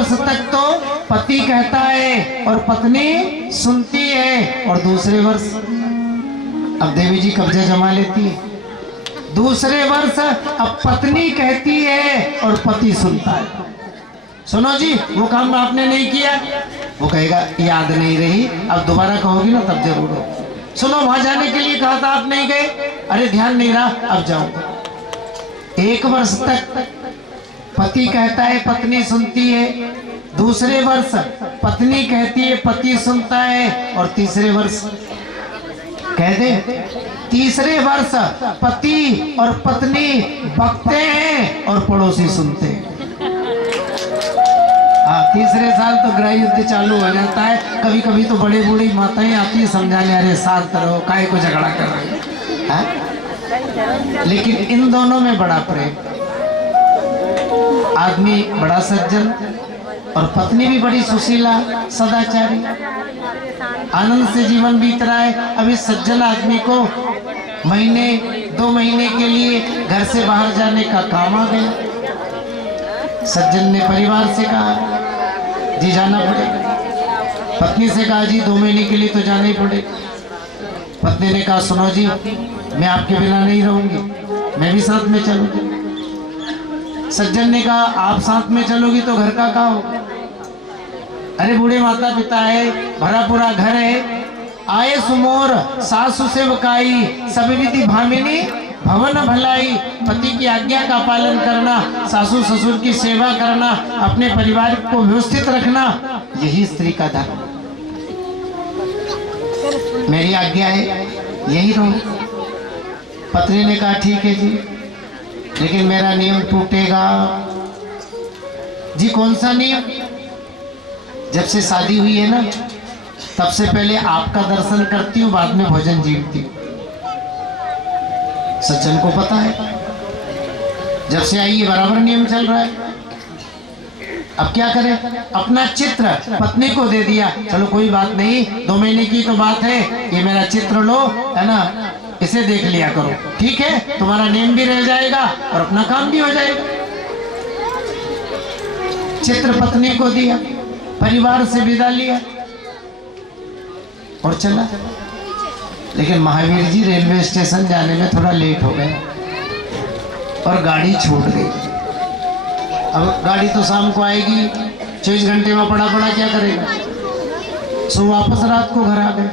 वर्ष तक तो पति कहता है और पत्नी सुनती है, और दूसरे वर्ष अब देवी जी कब्जा जमा लेती है। दूसरे वर्ष अब पत्नी कहती है और पति सुनता है। सुनो जी, वो काम आपने नहीं किया, वो कहेगा याद नहीं रही, अब दोबारा कहोगी ना तब जरूर हो। सुनो, वहां जाने के लिए कहा था, आप नहीं गए, अरे ध्यान नहीं रहा, अब जाओ। 1 वर्ष तक पति कहता है, पत्नी सुनती है। दूसरे वर्ष पत्नी कहती है, पति सुनता है, और तीसरे वर्ष कह दे, तीसरे वर्ष पति और पत्नी बकते हैं और पड़ोसी सुनते हैं। हाँ, तीसरे साल तो गृह युद्ध चालू हो जाता है। कभी कभी तो बड़े बूढ़ी माताएं आती है समझाने, अरे शांत रहो, काहे को झगड़ा कर रहे हैं। लेकिन इन दोनों में बड़ा प्रेम, आदमी बड़ा सज्जन और पत्नी भी बड़ी सुशीला सदाचारी, आनंद से जीवन बीत रहा है। अभी सज्जन आदमी को महीने 2 महीने के लिए घर से बाहर जाने का काम आ गया। सज्जन ने परिवार से कहा जी जाना पड़ेगा, पत्नी से कहा जी 2 महीने के लिए तो जाना ही पड़ेगा। पत्नी ने कहा सुनो जी, मैं आपके बिना नहीं रहूंगी, मैं भी साथ में चलूंगी। सज्जन ने कहा आप साथ में चलोगी तो घर का क्या होगा? अरे बूढ़े माता पिता है, भरा पूरा घर है, आए सुमोर सासु सेवकाई, सब विधि भामिनी भवन भलाई। पति की आज्ञा का पालन करना, सासू ससुर की सेवा करना, अपने परिवार को व्यवस्थित रखना, यही स्त्री का धर्म। मेरी आज्ञा है, यही रहो। पत्नी ने कहा ठीक है जी, लेकिन मेरा नियम टूटेगा। जी कौन सा नियम? जब से शादी हुई है ना, तब से पहले आपका दर्शन करती हूँ, बाद में भोजन जीवती हूँ। सज्जन को पता है, जब से आई ये बराबर नियम चल रहा है। अब क्या करें? अपना चित्र पत्नी को दे दिया, चलो कोई बात नहीं, 2 महीने की तो बात है, ये मेरा चित्र लो, है ना, इसे देख लिया करो, ठीक है, तुम्हारा नेम भी रह जाएगा और अपना काम भी हो जाएगा। चित्र पत्नी को दिया, परिवार से विदा लिया और चला। लेकिन महावीर जी रेलवे स्टेशन जाने में थोड़ा लेट हो गए और गाड़ी छूट गई। अब गाड़ी तो शाम को आएगी, 24 घंटे में पड़ा क्या करेगा? सो वापस रात को घर आ गए।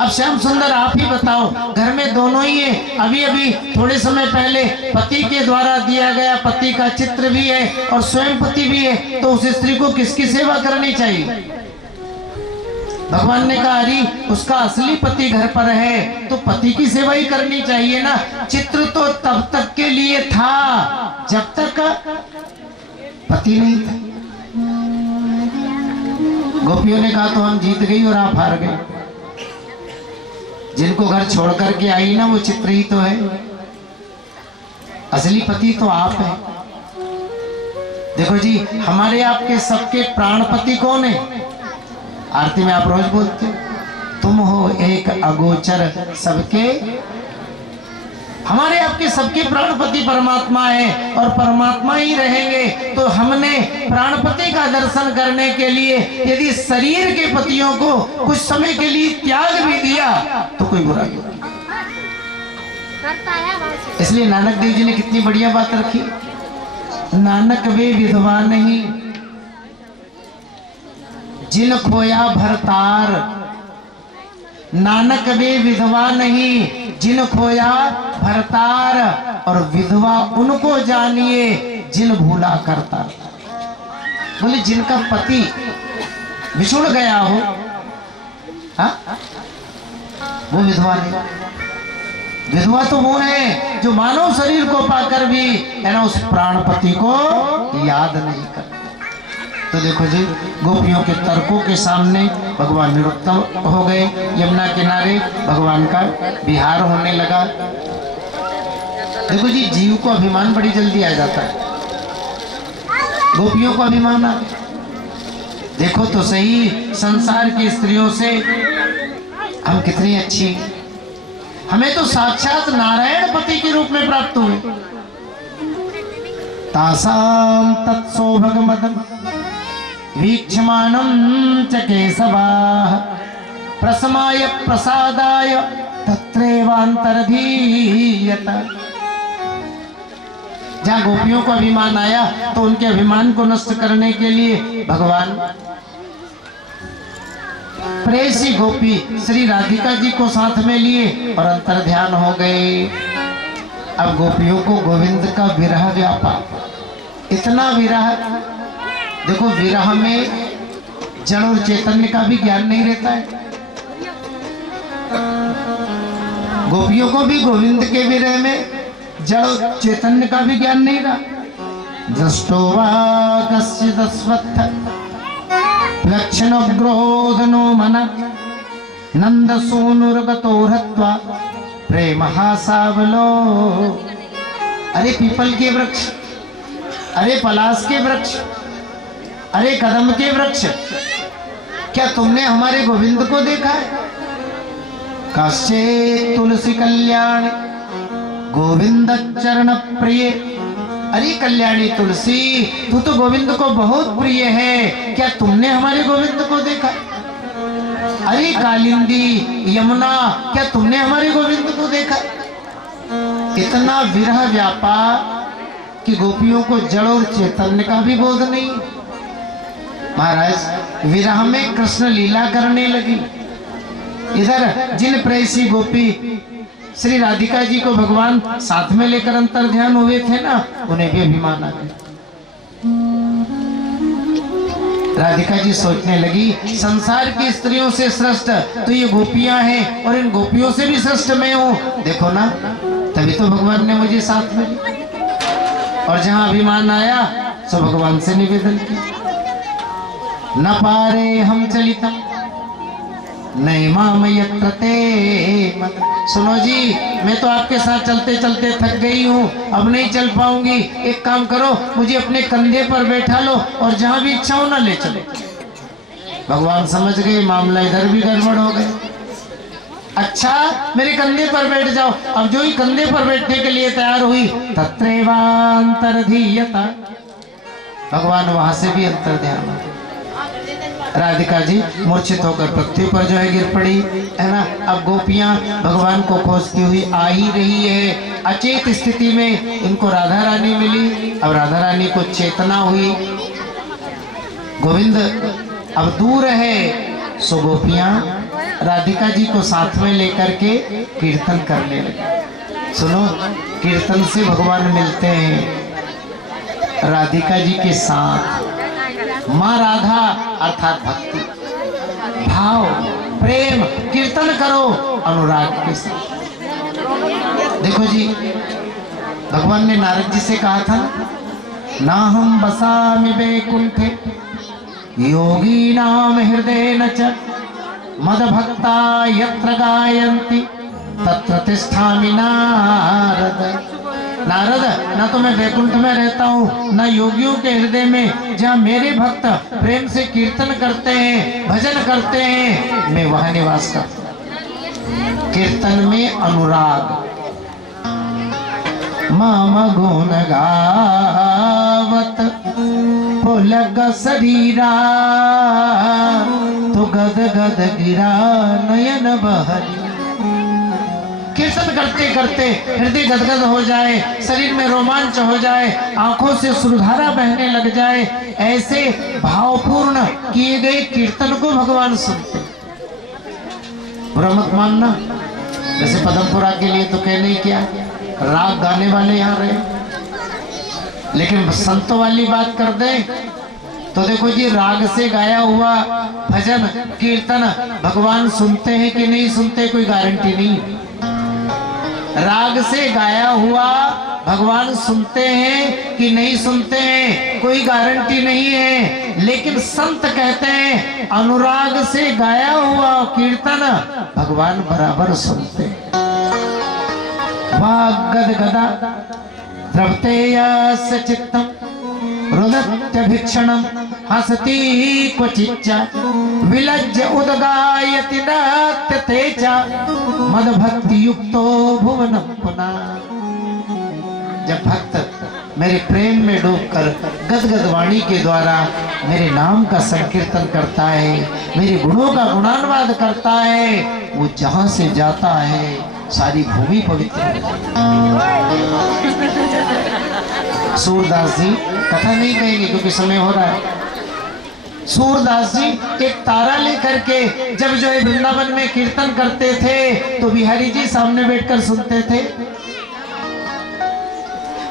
अब श्याम सुंदर आप ही बताओ, घर में दोनों ही है, अभी अभी थोड़े समय पहले पति के द्वारा दिया गया पति का चित्र भी है और स्वयं पति भी है, तो उस स्त्री को किसकी सेवा करनी चाहिए? भगवान ने कहा अरे उसका असली पति घर पर है तो पति की सेवा ही करनी चाहिए ना। चित्र तो तब तक के लिए था जब तक पति नहीं था। गोपियों ने कहा तो हम जीत गई और आप हार गए। जिनको घर छोड़ करके आई ना, वो चित्र ही तो है, असली पति तो आप है। देखो जी, हमारे आपके सबके प्राणपति कौन है? आरती में आप रोज बोलते हो, तुम हो एक अगोचर सबके। हमारे आपके सबके प्राणपति परमात्मा है और परमात्मा ही रहेंगे। तो हमने प्राणपति का दर्शन करने के लिए यदि शरीर के पतियों को कुछ समय के लिए त्याग भी दिया तो कोई बुरा नहीं। इसलिए नानक देव जी ने कितनी बढ़िया बात रखी, नानक वे विधवा नहीं जिन खोया भरतार। नानक वे विधवा नहीं जिन खोया भरतार, और विधवा उनको जानिए जिन भूला करता। बोले जिनका पति बिछुड़ गया हो, हा? वो विधवा नहीं। विधवा तो वो है जो मानव शरीर को पाकर भी है ना उस प्राणपति को याद नहीं करता। तो देखो जी, गोपियों के तर्कों के सामने भगवान निरुत्तम हो गए। यमुना किनारे भगवान का विहार होने लगा। देखो जी, जीव को अभिमान बड़ी जल्दी आ जाता है। गोपियों को अभिमान आ, देखो तो सही, संसार की स्त्रियों से हम कितनी अच्छी, हमें तो साक्षात नारायण पति के रूप में प्राप्त हुए। तासां तत्सौभगमदं वीक्षमाणं च केशवाः प्रसमाय प्रसादाय तत्रैवान्तरधीयत। जहाँ गोपियों को अभिमान आया तो उनके अभिमान को नष्ट करने के लिए भगवान प्रेयसी गोपी श्री राधिका जी को साथ में लिए और अंतर ध्यान हो गए। अब गोपियों को गोविंद का विरह व्यापा, इतना विरह, देखो विरह में जड़ और चैतन्य का भी ज्ञान नहीं रहता है। गोपियों को भी गोविंद के विरह में जड़ चैतन्य का भी ज्ञान नहीं रहा। दृष्टो वा कश्चिदस्वत्थ लक्षणग्रोधनो मन नंद सोनुर्गतो हत्वा प्रेम हासावलो। अरे पीपल के वृक्ष, अरे पलाश के वृक्ष, अरे कदम के वृक्ष, क्या तुमने हमारे गोविंद को देखा है? कश्चे तुलसी कल्याण गोविंद चरण प्रिय। अरे कल्याणी तुलसी, तू तो गोविंद को बहुत प्रिय है, क्या तुमने हमारे गोविंद को देखा? अरे कालिंदी यमुना, क्या तुमने हमारे गोविंद को देखा? इतना विरह व्यापा कि गोपियों को जड़ और चैतन्य का भी बोध नहीं। महाराज विरह में कृष्ण लीला करने लगी। इधर जिन प्रेयसी गोपी श्री राधिका जी को भगवान साथ में लेकर अंतर ध्यान हुए थे ना, उन्हें भी अभिमान आ गया। राधिका जी सोचने लगी, संसार की स्त्रियों से श्रेष्ठ तो ये गोपियां हैं और इन गोपियों से भी श्रेष्ठ मैं हूँ। देखो ना, तभी तो भगवान ने मुझे साथ में लिया। और जहां अभिमान आया तो भगवान से निवेदन किया, न पारे हम चलितम नहीं माम यत्र ते मत। सुनो जी, मैं तो आपके साथ चलते चलते थक गई हूँ, अब नहीं चल पाऊंगी। एक काम करो, मुझे अपने कंधे पर बैठा लो और जहां भी इच्छा हो ना ले चलो। भगवान समझ गए मामला इधर भी गड़बड़ हो गए। अच्छा मेरे कंधे पर बैठ जाओ। अब जो ही कंधे पर बैठने के लिए तैयार हुई, तत्रैवान्तरधीयता, भगवान वहां से भी अंतर ध्यान। राधिका जी मूर्छित होकर पृथ्वी पर जो है गिर पड़ी, है ना। अब गोपियां भगवान को खोजती हुई आ ही रही है। अचेत स्थिति में इनको राधा रानी मिली। अब राधा रानी को चेतना हुई, गोविंद अब दूर है। सो गोपियां राधिका जी को साथ में लेकर के कीर्तन करने लगी। सुनो, कीर्तन से भगवान मिलते हैं राधिका जी के साथ। माँ राधा अर्थात भक्ति, भाव, प्रेम, कीर्तन करो अनुराग के साथ। देखो जी, भगवान ने नारद जी से कहा था ना, हम बसामि वैकुंठे योगी नाम हृदय न च मद भक्ता यत्र गायन्ति तत्र तिष्ठामि नारद। नारद, ना तो मैं वैकुंठ में रहता हूँ, ना योगियों के हृदय में जहाँ मेरे भक्त प्रेम से कीर्तन करते हैं, भजन करते हैं, मैं वहाँ निवास करता हूँ। कीर्तन में अनुराग। माम गुण गावत पुलक शरीरा तो गद गद गिरा नयन बहरी। कीर्तन करते करते हृदय गदगद हो जाए, शरीर में रोमांच हो जाए, आंखों से सुरधारा बहने लग जाए, ऐसे भावपूर्ण किए गए कीर्तन को भगवान सुनते। बुरा मत मानना, जैसे पदमपुरा के लिए तो कहने क्या, राग गाने वाले यहाँ रहे, लेकिन संतों वाली बात कर दे तो देखो जी, राग से गाया हुआ भजन कीर्तन भगवान सुनते हैं कि नहीं सुनते, कोई गारंटी नहीं। राग से गाया हुआ भगवान सुनते हैं कि नहीं सुनते हैं, कोई गारंटी नहीं है। लेकिन संत कहते हैं अनुराग से गाया हुआ कीर्तन भगवान बराबर सुनते हैं। वाग्गद गदा द्रवते यस्य चित्तम रुदत्य भीक्षणम हसती क्वचिच्च विलज्ज उदगायति नृत्य तेजा मद भक्ति युक्तो भुवनम पुनः। जब भक्त मेरे प्रेम में डूबकर गदगद वाणी के द्वारा मेरे नाम का संकीर्तन करता है, मेरे गुणों का गुणानुवाद करता है, वो जहां से जाता है सारी भूमि पवित्र हो जाती है। सूरदास जी कथा नहीं कहेंगे क्योंकि समय हो रहा है। सूरदास जी एक तारा लेकर के जब जो है वृंदावन में कीर्तन करते थे तो बिहारी जी सामने बैठकर सुनते थे।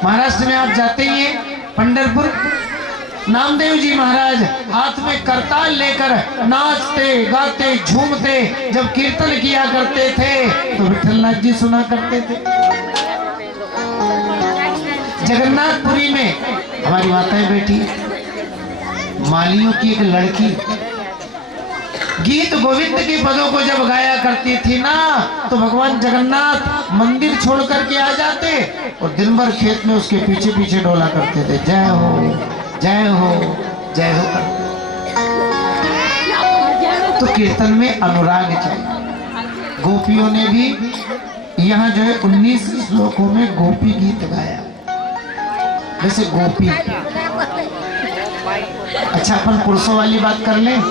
महाराष्ट्र में आप जाते ही हैं पंढरपुर, नामदेव जी महाराज हाथ में करताल लेकर नाचते गाते झूमते जब कीर्तन किया करते थे तो विठलनाथ जी सुना करते थे। जगन्नाथपुरी में हमारी माताएं बैठी, मालियों की एक लड़की गीत गोविंद के पदों को जब गाया करती थी ना तो भगवान जगन्नाथ मंदिर छोड़ करके आ जाते और दिन भर खेत में उसके पीछे पीछे डोला करते थे, जय हो जय हो जय हो कर। तो कीर्तन में अनुराग चाहिए। गोपियों ने भी यहाँ जो है 19 श्लोकों में गोपी गीत गाया। वैसे गोपी, अच्छा अपन पुरुषों वाली बात कर लें।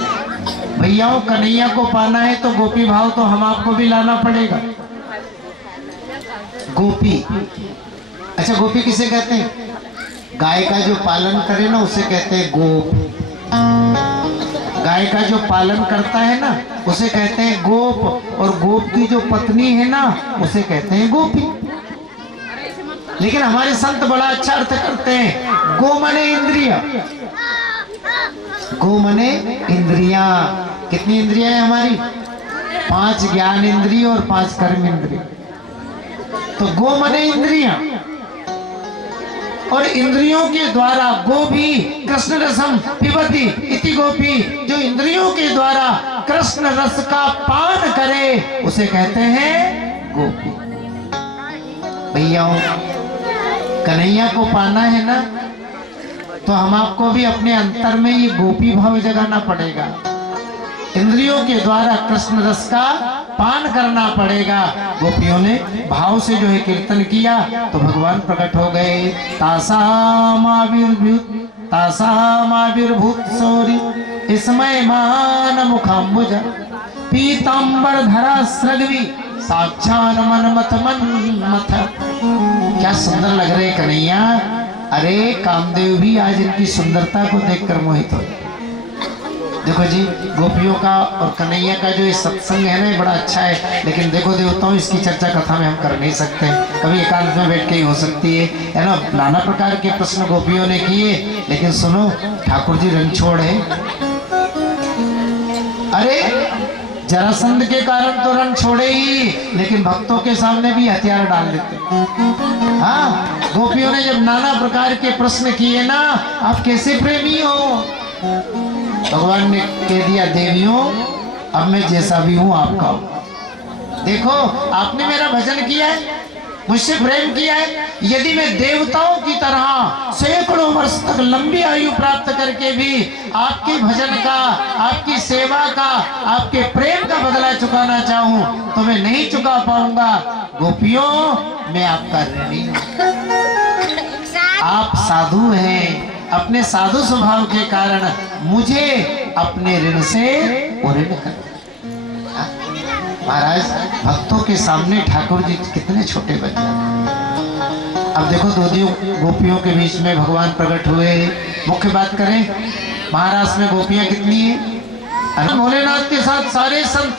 भैयाओं कन्हैया को पाना है तो गोपी भाव तो हम आपको भी लाना पड़ेगा। गोपी, अच्छा गोपी किसे कहते हैं? गाय का जो पालन करे ना उसे कहते हैं गोप। गाय का जो पालन करता है ना उसे कहते हैं गोप, और गोप की जो पत्नी है ना उसे कहते हैं गोपी। लेकिन हमारे संत बड़ा अच्छा अर्थ करते हैं, गो मने इंद्रिया। गो मने इंद्रिया। कितनी इंद्रियां हैं हमारी? 5 ज्ञान इंद्रिय और 5 कर्म इंद्रिय। तो गो मने इंद्रिया, और इंद्रियों के द्वारा गो भी कृष्ण रसम पिबती इति गोपी, जो इंद्रियों के द्वारा कृष्ण रस का पान करे उसे कहते हैं गोपी। भैया कन्हैया को पाना है ना तो हम आपको भी अपने अंतर में ये गोपी भाव जगाना पड़ेगा। इंद्रियों के द्वारा कृष्ण रस का पान करना पड़ेगा। गोपियों ने भाव से जो है कीर्तन किया तो भगवान प्रकट हो गए। तासामाविर्भूत सौरी इसमय मान मुखाम्बुज पीतांबर धरा स्रग्वी साक्षान मन मथ मन मथ। क्या सुंदर लग रहे कन्हैया। अरे कामदेव भी आज इनकी सुंदरता को देखकर मोहित हो। देखो जी, गोपियों का और कन्हैया का जो ये सत्संग है ना बड़ा अच्छा है। लेकिन देखो देवताओं, इसकी चर्चा कथा में हम कर नहीं सकते, कभी एकांत में बैठ के ही हो सकती है ना। नाना प्रकार के प्रश्न गोपियों ने किए, लेकिन सुनो ठाकुर जी रणछोड़ है। अरे जरासंध के कारण तो रण छोड़े ही, लेकिन भक्तों के सामने भी हथियार डाल देते। हाँ, गोपियों ने जब नाना प्रकार के प्रश्न किए ना, आप कैसे प्रेमी हो? भगवान ने कह दिया, देवियों अब मैं जैसा भी हूं आपका हूं। देखो आपने मेरा भजन किया है, मुझसे प्रेम किया है। यदि मैं देवताओं की तरह सैकड़ों वर्ष तक लंबी आयु प्राप्त करके भी आपके भजन का, आपकी सेवा का, आपके प्रेम का बदला चुकाना चाहूं तो मैं नहीं चुका पाऊंगा। गोपियों, मैं आपका ऋणी हूं। आप साधु हैं, अपने साधु स्वभाव के कारण मुझे अपने ऋण से ऋण कर। महाराज भक्तों के सामने ठाकुर जी कितने छोटे बच्चे। अब देखो दो गोपियों के बीच में भगवान प्रकट हुए। मुख्य बात करें, महाराष्ट्र में गोपियां कितनी हैं? भोलेनाथ के साथ सारे संत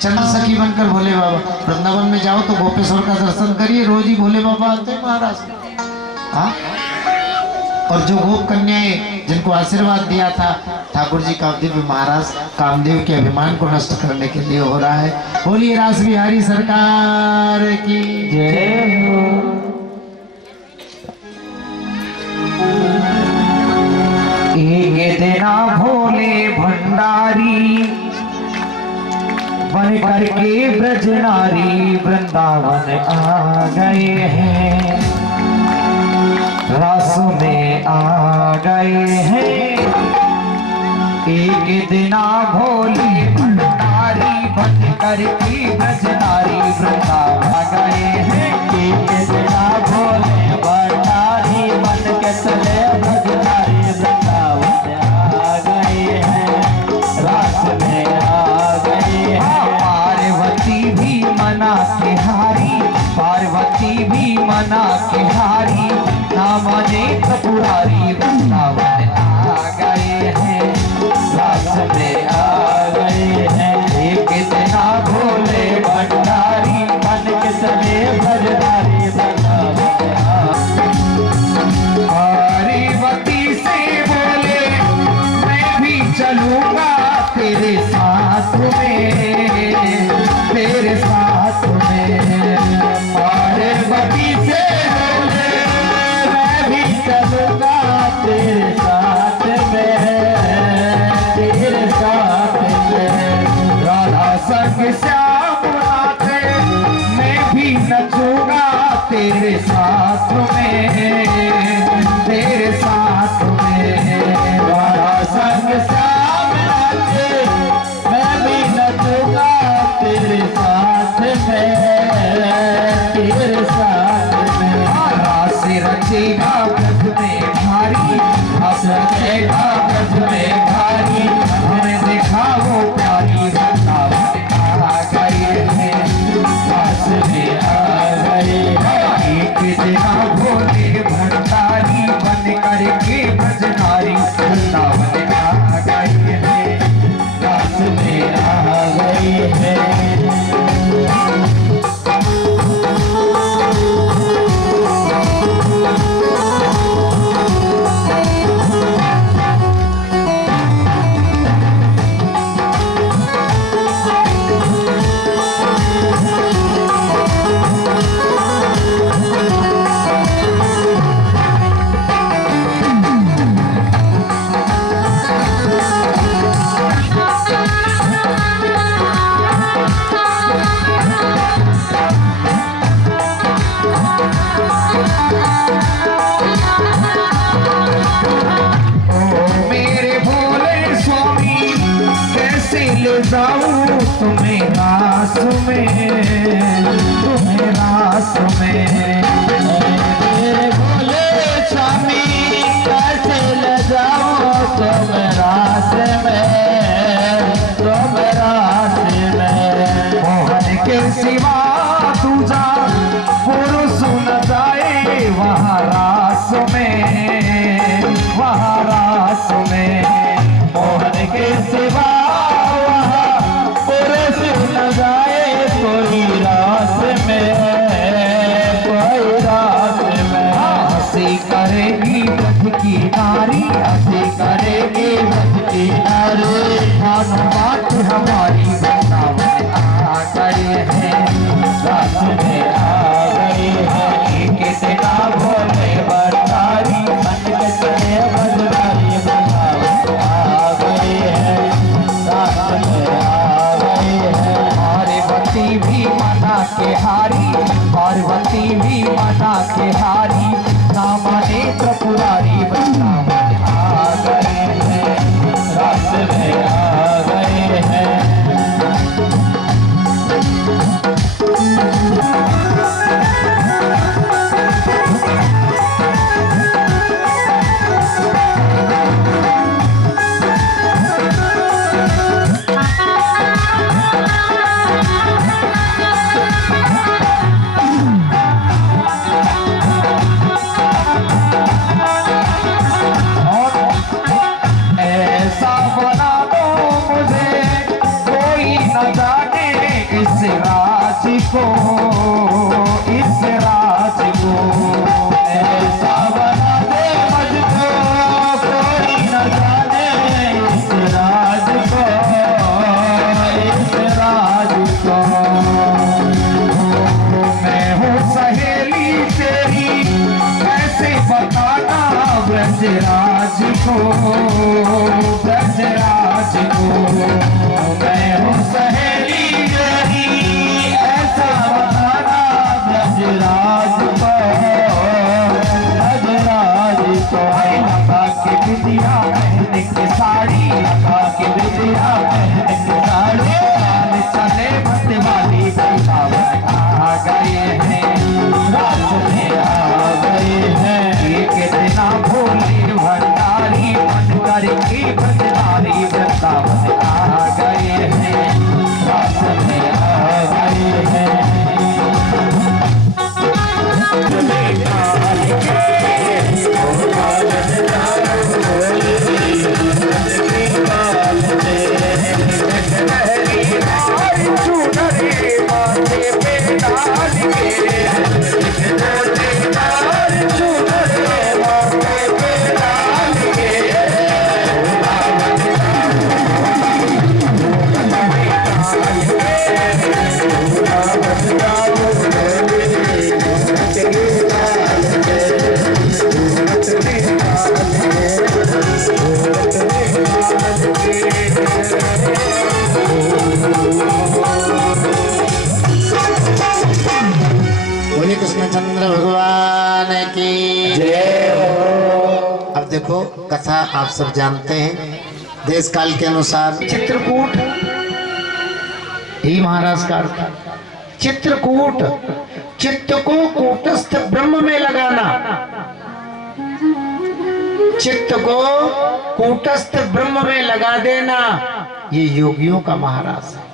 चंद्र सखी बनकर भोले बाबा। वृंदावन में जाओ तो गोपेश्वर का दर्शन करिए, रोज ही भोले बाबा आते हैं महाराष्ट्र में। हाँ, और जो गोप कन्याएं जिनको आशीर्वाद दिया था ठाकुर जी कामदेव महाराज, कामदेव के अभिमान को नष्ट करने के लिए हो रहा है। बोलिए रास बिहारी सरकार की जय हो। एक दिना भोले भंडारी बन करके ब्रज नारी वृंदावन आ गए हैं, रास में आ गए हैं। एक दिना भोले भंडारी बन करके ब्रज नारी वृंदावन आ गए हैं। एक दिना भोले भंडारी बना के हारी ना माने त्रिपुरारी वृंदावन आ गए हैं, रास में आ गए हैं। एक इतना भोले भंडारी बन के चले भजनारी वृंदावन पार्वती से बोले मैं भी चलूंगा तेरे साथ में, तेरे साथ में। पार्वती से बोले मैं भी चलूंगा तेरे साथ में, तेरे साथ में। राधा संग श्याम राधे मैं भी नचूंगा तेरे साथ में, तेरे साथ में। राधा संग श्याम राधे मैं भी नचूंगा तेरे साथ में, तेरे साथ में। रास रचेगा ब्रज में भारी, रास रचेगा ब्रज में भारी। हमने देखा वो प्यारी वृंदावन आ गए हैं, रास में आ गए हैं। एक दिना भोले भंडारी बन करके भजनारी वृंदावन आ गए हैं, रास में आ गए हैं। जाऊं तुम्हें रास में, तुम्हें रास में। मेरे भोले स्वामी कैसे ले जाऊं तुम्हें रास में, तुम्हें रास में। मोहन के सिवा दूजा पुरुष न जाए वहाँ रास में, वहाँ रास में। मोहन के सिवा कोई रास में, कोई रास में। हंसी करेगी ब्रज की नारी, हंसी करेगी ब्रज की नारी। भानुमात हमारी वृंदावन आ गए हैं, रास में आ गए हैं। एक दिना भोले भंडारी बन के चले भजनारी वृंदावन आ गए हैं, रास में आ गए हैं। पार्वती भी मना के हारी, पार्वती भी मना के हारी ना माने त्रिपुरारी वृंदावन आ गए हैं, रास में आ गए हैं। इस राज को, इस राज को ऐसा बना दे मुझको, कोई न जाने इस राज को, इस राज को। मैं हूँ सहेली तेरी कैसे बताना ब्रजराज को, ब्रजराज को। मैं हूँ सहेली ऐसा बताना ब्रजराज को, ब्रजराज को। लगा के बिटिया पहन के साड़ी, लगा के बिटिया पहन के साड़ी। चाल चले बस वाली वृंदावन आ गए हैं, रास में आ गए हैं। एक दिना भोले भंडारी बन करके भजनारी वृंदावन आ गए हैं, रास में आ गए हैं। आप सब जानते हैं। देश काल के अनुसार चित्रकूट ही महाराज का अर्थ। चित्रकूट, चित्त को कूटस्थ ब्रह्म में लगाना, चित्त को कूटस्थ ब्रह्म में लगा देना, ये योगियों का महाराज है।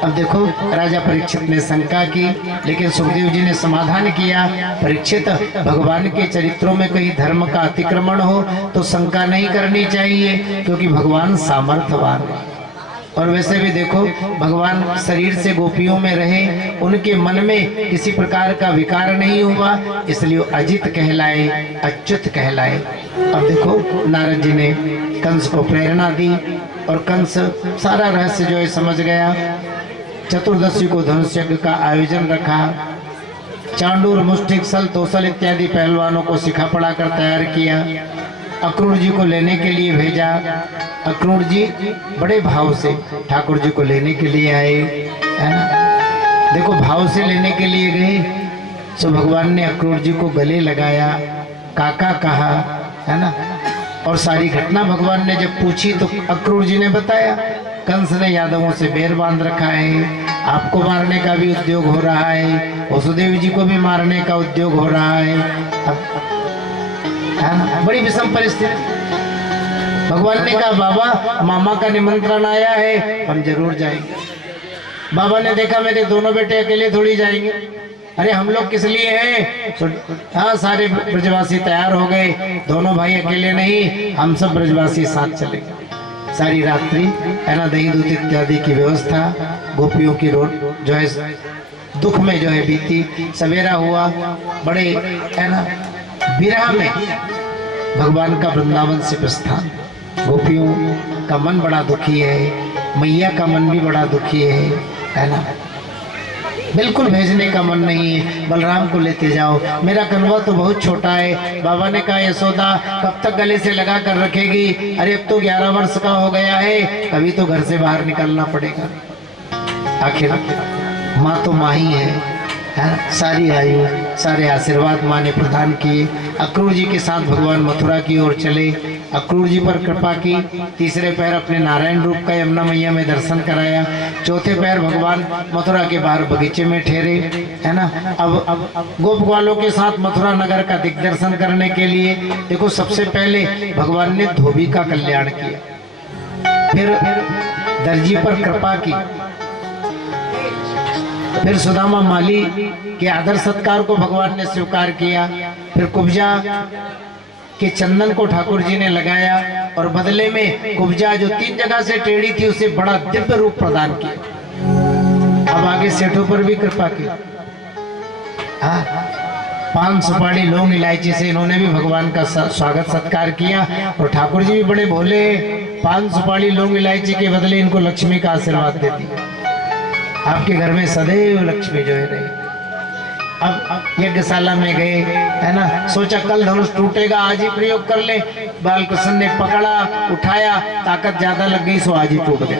अब देखो, राजा परीक्षित ने शंका की, लेकिन सुखदेव जी ने समाधान किया। परीक्षित, भगवान के चरित्रों में कहीं धर्म का अतिक्रमण हो तो शंका नहीं करनी चाहिए, क्योंकि भगवान सामर्थ्यवान है। और वैसे भी देखो, भगवान शरीर से गोपियों में रहे, उनके मन में किसी प्रकार का विकार नहीं हुआ, इसलिए अजित कहलाए, अच्युत कहलाए। अब देखो, नारद जी ने कंस को प्रेरणा दी और कंस सारा रहस्य जो है समझ गया। चतुर्दशी को धनुष यज्ञ का आयोजन रखा, चांडूर, मुष्टिक, सल, तोसल इत्यादि पहलवानों को सिखा पढ़ा कर तैयार किया। अक्रूर जी को लेने के लिए भेजा। अक्रूर जी बड़े भाव से ठाकुर जी को लेने के लिए आए, है ना। देखो, भाव से लेने के लिए गए तो भगवान ने अक्रूर जी को गले लगाया, काका कहा, है ना। और सारी घटना भगवान ने जब पूछी तो अक्रूर जी ने बताया, कंस ने यादवों से बैर बांध रखा है, आपको मारने का भी उद्योग हो रहा है, वसुदेव जी को भी मारने का उद्योग हो रहा है। अब बड़ी विषम परिस्थिति। भगवान ने कहा, बाबा मामा का निमंत्रण आया है, हम जरूर जाएंगे। बाबा ने देखा, मेरे दोनों बेटे अकेले थोड़ी जाएंगे। अरे हम लोग किस लिए हैं? हाँ, सारे ब्रजवासी तैयार हो गए, दोनों भाई अकेले नहीं, हम सब ब्रजवासी साथ चलेंगे। सारी रात्रि, है ना, दही दूध इत्यादि की व्यवस्था, गोपियों की रोड जो है दुख में जो है बीती। सवेरा हुआ, बड़े, है ना, विरह में भगवान का वृंदावन से प्रस्थान। गोपियों का मन बड़ा दुखी है, मैया का मन भी बड़ा दुखी है ना। बिल्कुल भेजने का मन नहीं है, बलराम को लेते जाओ, मेरा कन्वा तो बहुत छोटा है। बाबा ने कहा, यशोदा कब तक गले से लगा कर रखेगी? अरे अब तो 11 वर्ष का हो गया है, कभी तो घर से बाहर निकलना पड़ेगा। आखिर माँ तो माँ ही है, सारी आयु, सारे आशीर्वाद माँ ने प्रदान किए। अक्रूर जी के साथ भगवान मथुरा की ओर चले, अक्रूर जी पर कृपा की। तीसरे पैर अपने नारायण रूप का यमुना मैया में दर्शन कराया। चौथे पैर भगवान मथुरा के बाहर बगीचे में ठहरे, है ना। अब गोप ग्वालों के साथ मथुरा नगर का दिग्दर्शन करने के लिए देखो, सबसे पहले भगवान ने धोबी का कल्याण किया, फिर दर्जी पर कृपा की, फिर सुदामा माली के आदर सत्कार को भगवान ने स्वीकार किया, फिर कुब्जा के चंदन को ठाकुर जी ने लगाया और बदले में कुब्जा जो 3 जगह से टेढ़ी थी उसे बड़ा दिव्य रूप प्रदान किया। अब आगे सेठों पर भी कृपा की। हाँ, 5 सुपारी लौंग इलायची से इन्होंने भी भगवान का स्वागत सत्कार किया। और ठाकुर जी भी बड़े भोले, 5 सुपारी लौंग इलायची के बदले इनको लक्ष्मी का आशीर्वाद देती, आपके घर में सदैव लक्ष्मी जो है रही। अब यज्ञशाला में गए, है ना, सोचा कल धनुष टूटेगा, आज ही प्रयोग कर ले। बालकृष्ण ने पकड़ा, उठाया, ताकत ज्यादा लग गई, सो आज ही टूट गया।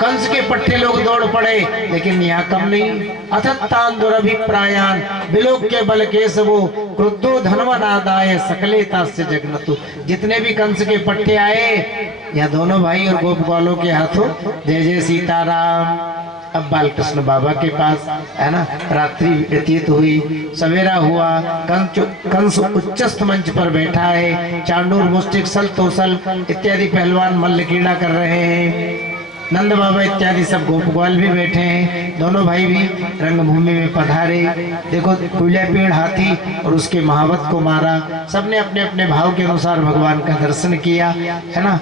कंस के पट्टे लोग दौड़ पड़े, लेकिन यहाँ कम नहीं। अथत्तान दुरभिप्रायान विलोक्य बल के सबो क्रुद्धो धनवनादाय सकलेता से जगनतु। जितने भी कंस के पट्टे आए, यहाँ दोनों भाई और गोप ग्वालों के हाथों जय जय सीताराम। अब बालकृष्ण बाबा के पास, है ना, रात्रि व्यतीत हुई, सवेरा हुआ। कंस उच्चस्थ मंच पर बैठा है, चांडूर, मुष्टिक, सल, तोसल इत्यादि पहलवान मल्ल क्रीड़ा कर रहे हैं। नंद बाबा इत्यादि सब गोप ग्वाल भी बैठे हैं। दोनों भाई भी रंगभूमि में पधारे। देखो, पीले पेड़ हाथी और उसके महावत को मारा। सबने अपने अपने भाव के अनुसार भगवान का दर्शन किया, है ना।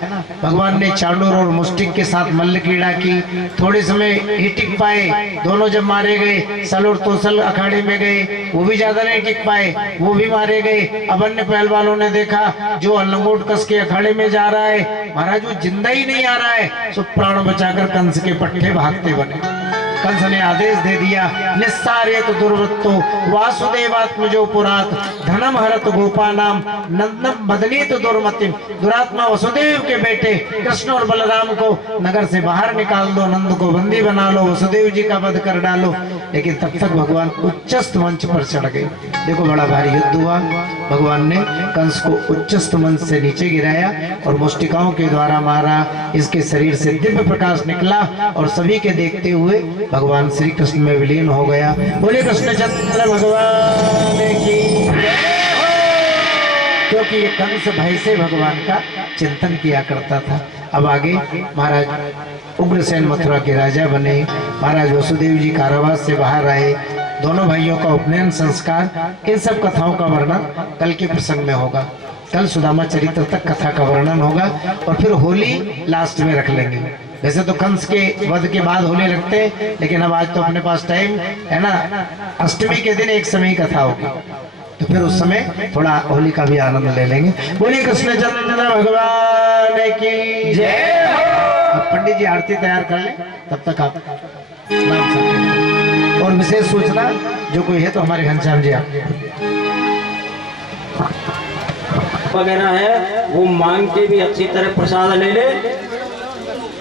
भगवान ने चांडूर और मुष्टिक के साथ मल्ल क्रीड़ा की। थोड़े समय ही टिक पाए, दोनों जब मारे गए। सल और तोसल अखाड़े में गए, वो भी ज्यादा नहीं टिक पाए, वो भी मारे गए। अब अन्य पहलवानों ने देखा, जो लंगोट कस के अखाड़े में जा रहा है, महाराज वो जिंदा ही नहीं आ रहा है, सो प्राण बचाकर कंस के पट्टे भागते बने। कंस ने आदेश दे दिया, निस्सारे तो दुर्वृत्तो वासुदेवात्मजो पुरात धनम हरत गोपानाम नंदम बदनी तो दुर्मतिम। दुरात्मा वसुदेव के बेटे कृष्ण और बलराम को नगर से बाहर निकाल दो, नंद को बंदी बना लो, वसुदेव जी का वध कर डालो। लेकिन तब तक भगवान उच्चस्थ मंच पर चढ़ गए। देखो बड़ा भारी युद्ध हुआ, भगवान ने कंस को उच्चस्थ मंच से नीचे गिराया और मुष्टिकाओं के द्वारा मारा। इसके शरीर से दिव्य प्रकाश निकला और सभी के देखते हुए भगवान श्री कृष्ण में विलीन हो गया। बोले कृष्णचंद्र भगवान की, क्योंकि ये कंस भय से भगवान का चिंतन किया करता था। अब आगे महाराज उग्रसेन मथुरा के राजा बने, महाराज वसुदेव जी कारावास से बाहर आए, दोनों भाइयों का उपनयन संस्कार, इन सब कथाओं का वर्णन कल के प्रसंग में होगा। कल सुदामा चरित्र तक कथा का वर्णन होगा और फिर होली लास्ट में रख लेंगे। वैसे तो कंस के वध के बाद होली रखते हैं, लेकिन अब आज तो अपने पास टाइम है ना, अष्टमी के दिन एक समय ही कथा होगी, तो फिर उस समय थोड़ा होली का भी आनंद ले लेंगे। बोलिए कृष्णचंद्र भगवान की जय। अब पंडित जी आरती तैयार कर ले, तब तक आप नाम सकते। और विशेष सूचना जो कोई है तो हमारे घनश्याम जी आप वगैरह है वो मांग के भी अच्छी तरह प्रसाद ले ले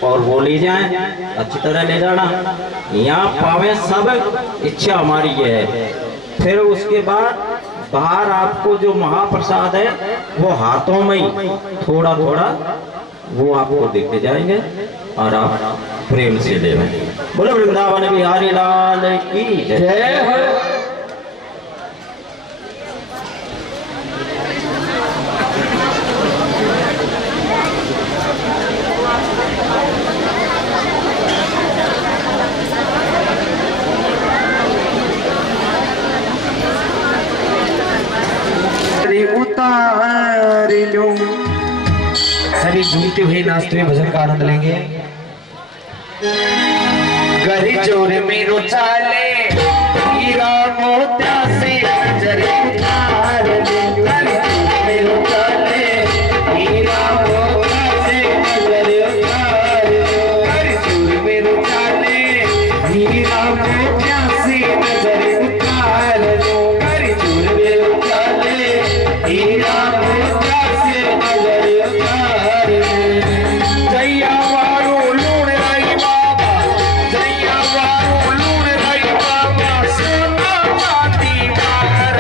और वो ले जाए, अच्छी तरह ले जाना, यहाँ पावे सब इच्छा हमारी ये है। फिर उसके बाद बाहर आपको जो महाप्रसाद है वो हाथों में ही थोड़ा थोड़ा वो आपको देते जाएंगे और आप प्रेम से ले। बोलो वृंदावन बिहारी लाल की जय हो। सभी झूमते हुए नाचते हुए भजन का आनंद लेंगे। गरी जोर मेरो चाले हीरा मोत्या से नजर उतार ले, गरी जोर मेरो चाले हीरा मोत्या से नजर उतार लो, गरी जोर मेरो चाले हीरा मोत्या से नजर उतार लो, गरी जोर मेरो चाले हीरा मोत्या से नजर उतार लो। जैया वारो लूण राई बाबा, जैया वारो लूण राई बाबा, सोना माटी मार,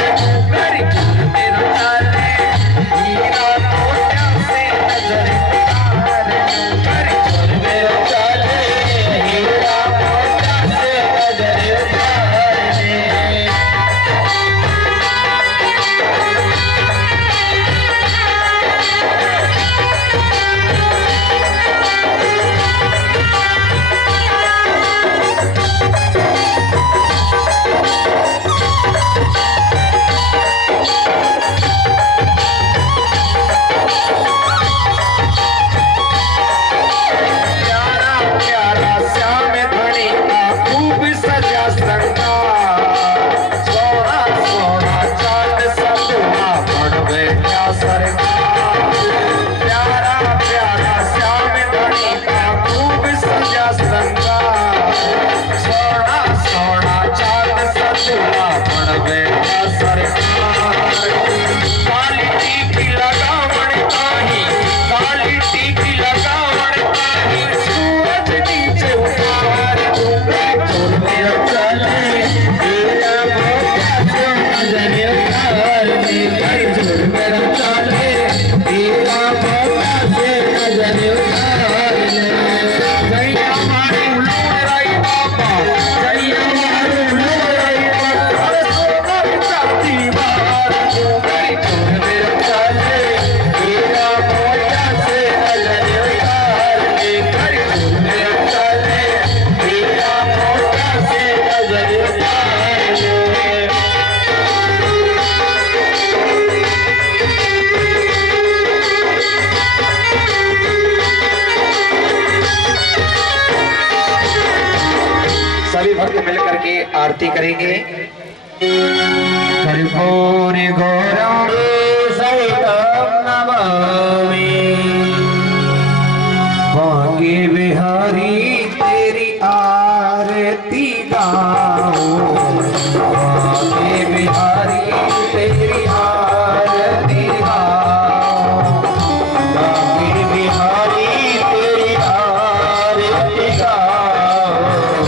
गरी जोर मेरो चाले हीरा मोत्या से नजर उतार लो, गरी जोर मेरो चाले हीरा मोत्या से नजर उतार लो। प्यारा प्यारा श्याम धनी का खूब सजा श्रृंगार, सोना सोना चांद सतुआ पड़ बैठा सरकार। प्यारा प्यारा श्याम धनी का खूब सजा श्रृंगार, सोना सोना चांद सतुआ पड़ बैठा सरकार। काली टीकी लगावण ताही, काली टीकी लगावण ताही, सूरज नीचे उतार दूंगा, जोर मेरा चले हीरा मोत्या से नजर उतार ले, जोर मेरा चले हीरा मोत्या से नजर उतार ले। जैया मारे लूण राई बाबा, जैया मारे लूण राई बाबा, सोना चांदी मार दूंगा, जोर मेरा चले हीरा मोत्या से नजर उतार ले, जोर मेरा चले हीरा मोत्या से नजर उतार ले। सभी भक्त मिलकर के आरती करेंगे। कर्पूर गौरम सहितम नमामि, भाग्य बिहारी तेरी आरती गाओ, भाग्य बिहारी तेरी आरती गाओ, भाग्य बिहारी तेरी आरती गाओ,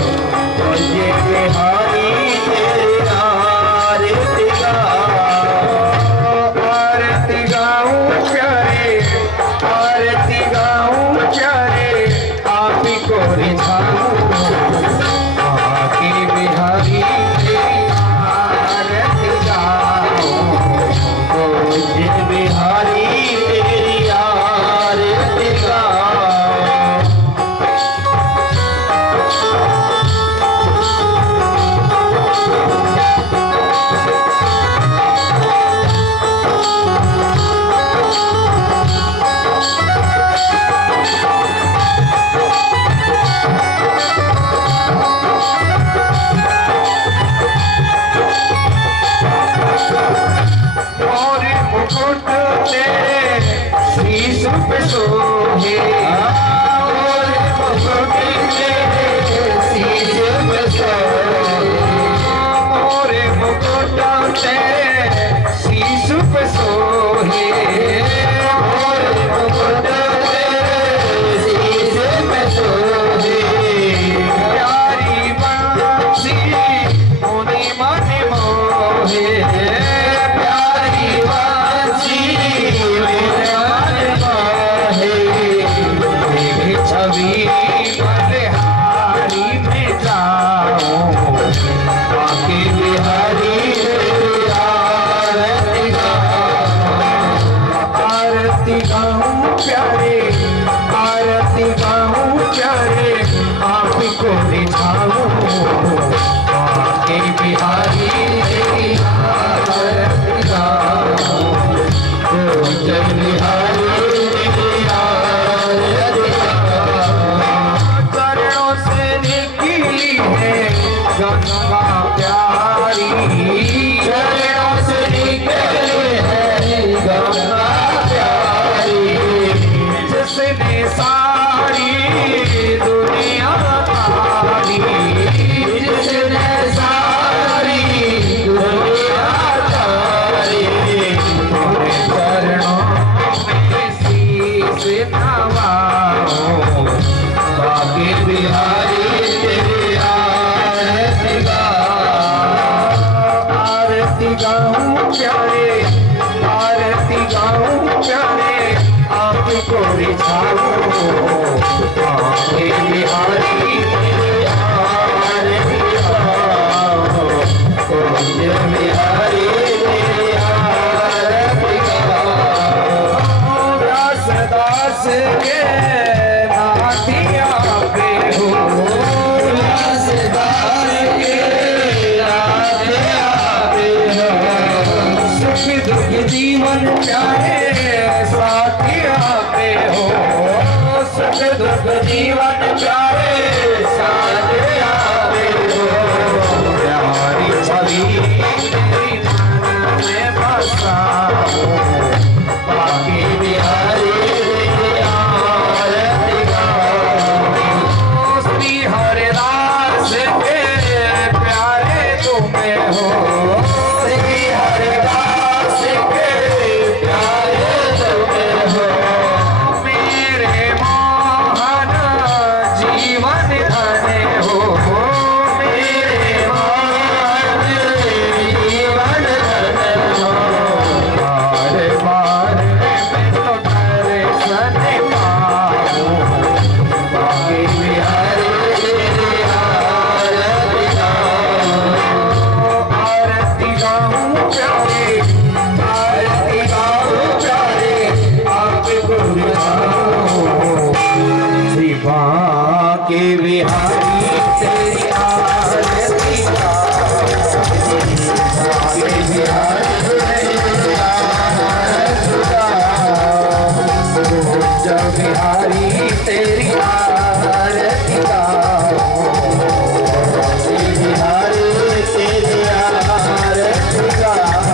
भाग्य बिहारी सोहे मोरे मुकुट तेरे शीश पे सोहे मोरे मुकुट तेरे शीश पे सोहे मोरे मुकुट तेरे शीश पे सोहे प्यारी बंसी मुनि मन मोहे प्यारी बंसी मुनि मन मोहे एक छवि बलिहारी में जाओ बाकी बिहारी आरती गाऊं प्यारे आरती गाऊं प्यारे आपको रिझाऊं बाकी बिहारी आरती गाऊं जय बिहारी चरणों से निकली है गंगा प्यारी चरणों से निकली है गंगा प्यारी जिसने सारी दुनिया तारी जिसने सारी दुनिया तारी मेरे चरणों में शीश नवाओ बाकी बिहारी तेरी आरती गाऊं प्यारे आरती गाऊं प्यारे आपको रिझाऊं बाकी बिहारी तेरी आरती गाऊं जय बिहारी तेरी आरती गाऊं दास दास के नाथिया पे हो दास दास के नाथिया पे हो सुख दुख जीवन प्यारे साथिया पे हो सुख दुख जीवन प्यारे साथिया पे हो प्यारी छवि तेरी मन में बसाओ बाकी बिहारी तेरी आरती गाऊं श्री हरिदास के प्यारे तुम्हें हो श्री हरिदास के प्यारे तुम्हें हो मेरे मोहन जीवन धने हो मेरे मोहन जीवन धने हो बार बार मैं तो दर्शन पाऊं बाकी बिहारी तेरी आरती गाऊं प्यारे आरती गाऊं प्यारे आपको रिझाऊं श्री बांके बिहारी तेरी आरती गाऊं बांके बिहारी तेरी आरती गाऊं जय बिहारी तेरी आरती गाऊं बिहारी तेरी आरती गाऊं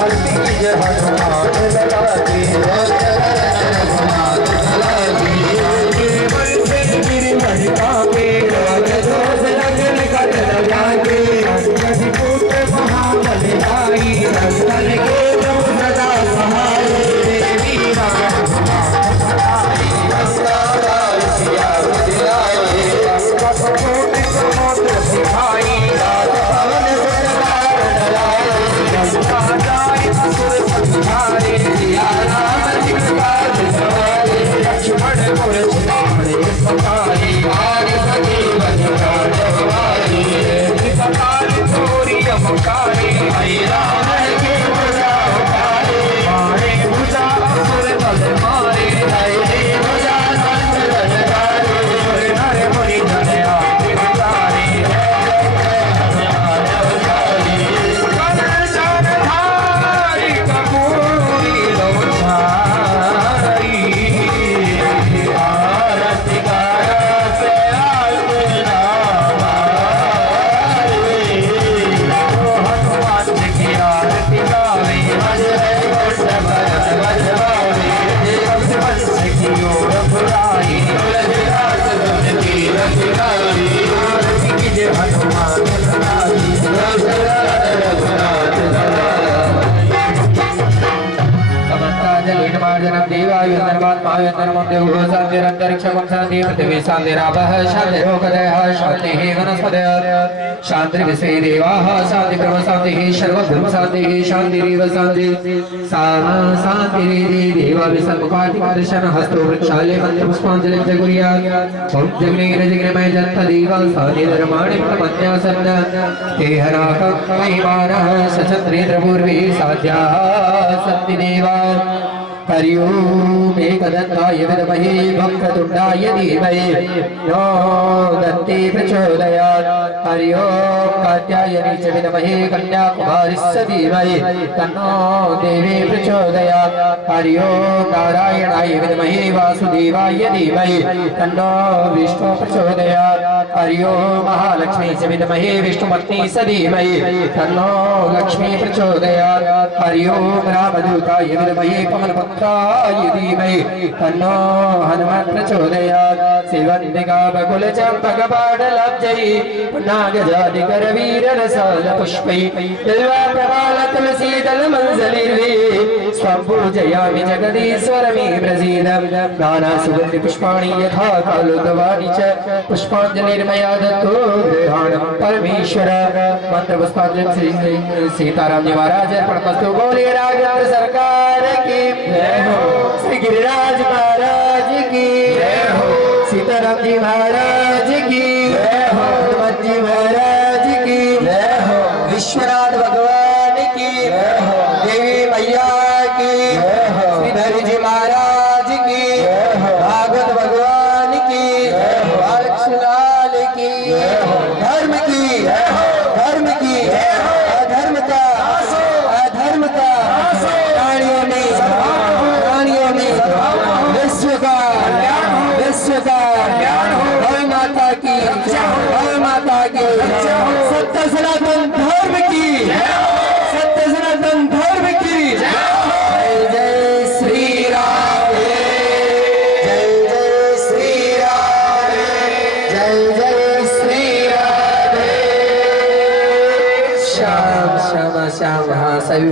आरती की जय हनुमान लगा दी केवल से गिरमन कांपे रोज रोज लगन कट लगाए कभी कूट महाबल आई रंगन के तुम सदा सहारे देवी राम सदा सिया वायुर्नमो देवो शान्तिरन्तरिक्षं शान्ति पृथिवी शान्तिरापः शान्तिरोगदयः शान्तिः वनस्पतयः शान्तिर्विश्वे देवाः शान्तिर्ब्रह्म शान्तिः सर्वभूत शान्तिः शान्तिरेव शान्तिः सामा शान्तिरेति देवाभिसम्मुखादिदर्शन हस्तो वृक्षालय मन्त्रपुष्पाञ्जलिं च कुर्यात् ॐ जग्नेरजग्नमय जन्तदेवा सानिधर्माणि प्रमन्यासन्न ते हराकं महिमानः सचन्द्रेन्द्रपूर्वे साध्याः सन्ति देवा हरि ओम एकदन्ताय विद्महे वक्रतुण्डाय धीमहि नो दन्ति प्रचोदयात् हरि ओम कात्यायनी च विद्महे कन्याकुमारीस्य धीमहि तन्नो देवी प्रचोदयात् हरि ओम नारायणाय विद्महे वासुदेवाय धीमहि तन्नो विष्णु प्रचोदयात् हरि ओम महालक्ष्मी च विद्महे विष्णुपत्नी च धीमहि तन्नो लक्ष्मी प्रचोदयात् हरि ओम रामदूताय विद्महे पवनपुत्राय धीमहि तन्नो हनुमत् प्रचोदयात् सेवन्तिका बकुलचम्पकपाटलाब्जैः पुन्नागजादिकरवीररसालपुष्पैः बिल्वप्रवालतुलसीदलमञ्जलिर्भिः स्वं पूजयामि जगदीश्वरमे प्रसीदं नानासुगन्धिपुष्पाणि यथा कालोद्भवानि च पुष्पाञ्जलिर्मया दत्तो गृहाणं परमेश्वर मंत्रपुष्पाञ्जलिं श्री सीताराम जी महाराज अर्पणमस्तु। बोलिए राघवेंद्र सरकार की जय हो, श्री गिरिराज महाराज की जय हो, सीताराम जी महाराज की जय हो, हनुमान जी महाराज की जय हो, विश्वनाथ भगवान की जय हो, देवी मैया की जय हो, श्रीधरी जी महाराज की जय हो, भागवत भगवान की जय हो, बालकृष्णलाल की जय हो, धर्म की जय हो, धर्म की जय हो, अधर्म का प्राणियों में विश्व का गौ माता की सत्य सनातन धर्म की जय जय श्री राम, जय जय श्री राम, जय जय श्री राम। श्याम श्याम श्याम। हाँ सभी